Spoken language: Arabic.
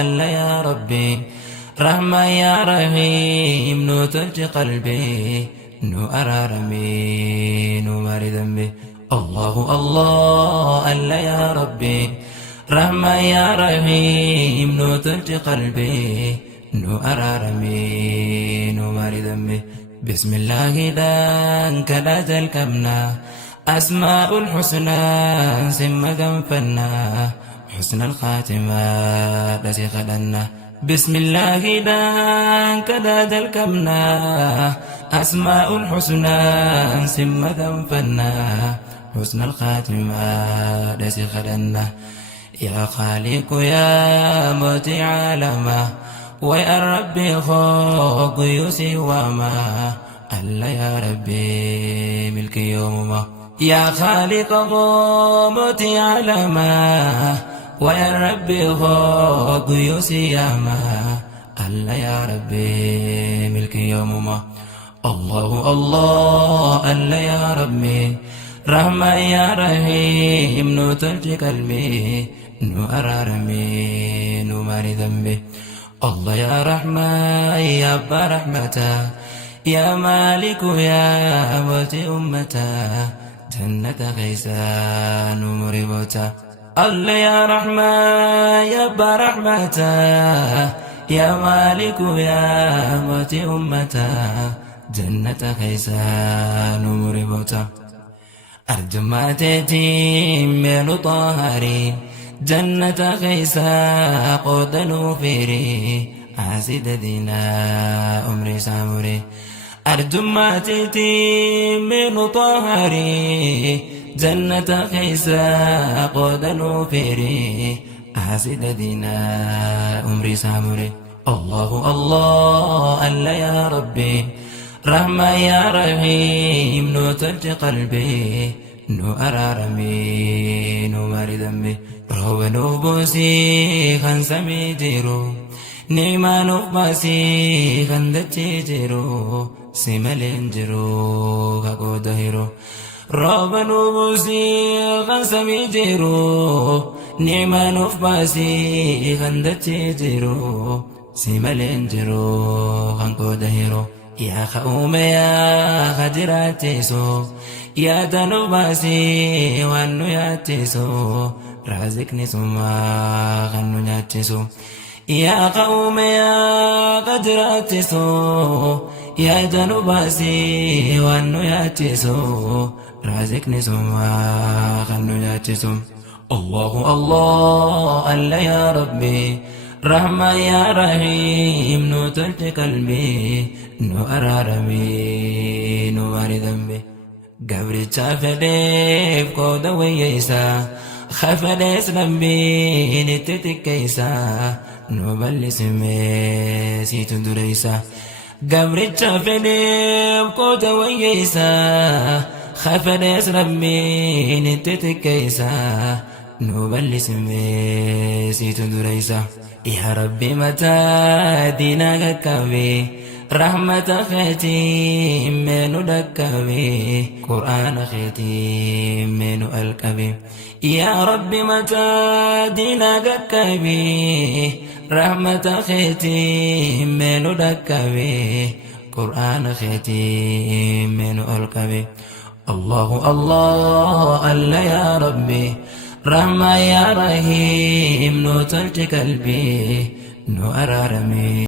ألا يا ربي رحمة يا رحيم نو تلج قلبي نو أرارمي نو ماري ذنبي الله ألا يا ربي رحمة يا رحيم نو تلج قلبي نو أرارمي نو ماري ذنبي بسم الله دانك لا تلكمنا أسماء الحسنى سم فنا حسن الخاتمة التي خلنا بسم الله دانك لا تلكمنا أسماء الحسنى سم فنا حسن الخاتمة التي خلنا يا خالق يا موتي عالمه ويا ربي خوق يوسي وما ألا يا ربي ملك يوم يا خالق قومتي علما ويا ربي خوق يوسي ما ألا يا ربي ملك يوم الله ألا يا ربي رحمة يا رحيم نو تلج قلبي نو أرارمي نو ماري ذنبي الله يا رحمة يا أبا رحمته يا مالك يا موتي أمته جنة غيسان ومربوته الله يا رحمة يا أبا رحمته يا مالك يا موتي أمته جنة غيسان ومربوته أرجماتي من طاهرين جنة غيسا قود نوفيري عاسد دينا أمري سامري أرجماتي من طهري جنة غيسا قود نوفيري عاسد دينا أمري سامري الله ألا يا ربي رحمة يا رحيم نو تلج قلبي نو أرارمي نو ماري ذنبي روى نوف بوسي خان سمي جيرو نعمة نوف باسي خان دتشي جيرو سيمالين جيرو كاكو دهيرو روى نوف بوسي خان سمي جيرو نعمة نوف باسي خان دتشي جيرو سيمالين جيرو كاكو دهيرو يا خاوم يا خجراتيسو يا دنوباسي وانو ياتيسو رازقني سما خنو ناتيسو يا قوم يا خجراتيسو يا دنوباسي وانو ياتيسو رازقني سما خنو ناتيسو الله ألا يا ربي رحمة يا رحيم نو تلج قلبي نو أرارمي نو ماري ذنبي قبري تافديف قود ويسا خفديس ربي نتتكيسا نو بلس ميسي تدريسا قبري تافديف قود ويسا خفديس ربي نتتكيسا نو بلس ميسي تدريسا يا ربي متى دينا كبي رحمة خيتي منو دكبي قرآن خيتي منو الكبي يا ربي متى دينا كبي رحمة خيتي منو دكبي قرآن خيتي منو الكبي الله ألا يا ربي رحمة يا رحيم نو تلج قلبي نو أرارمي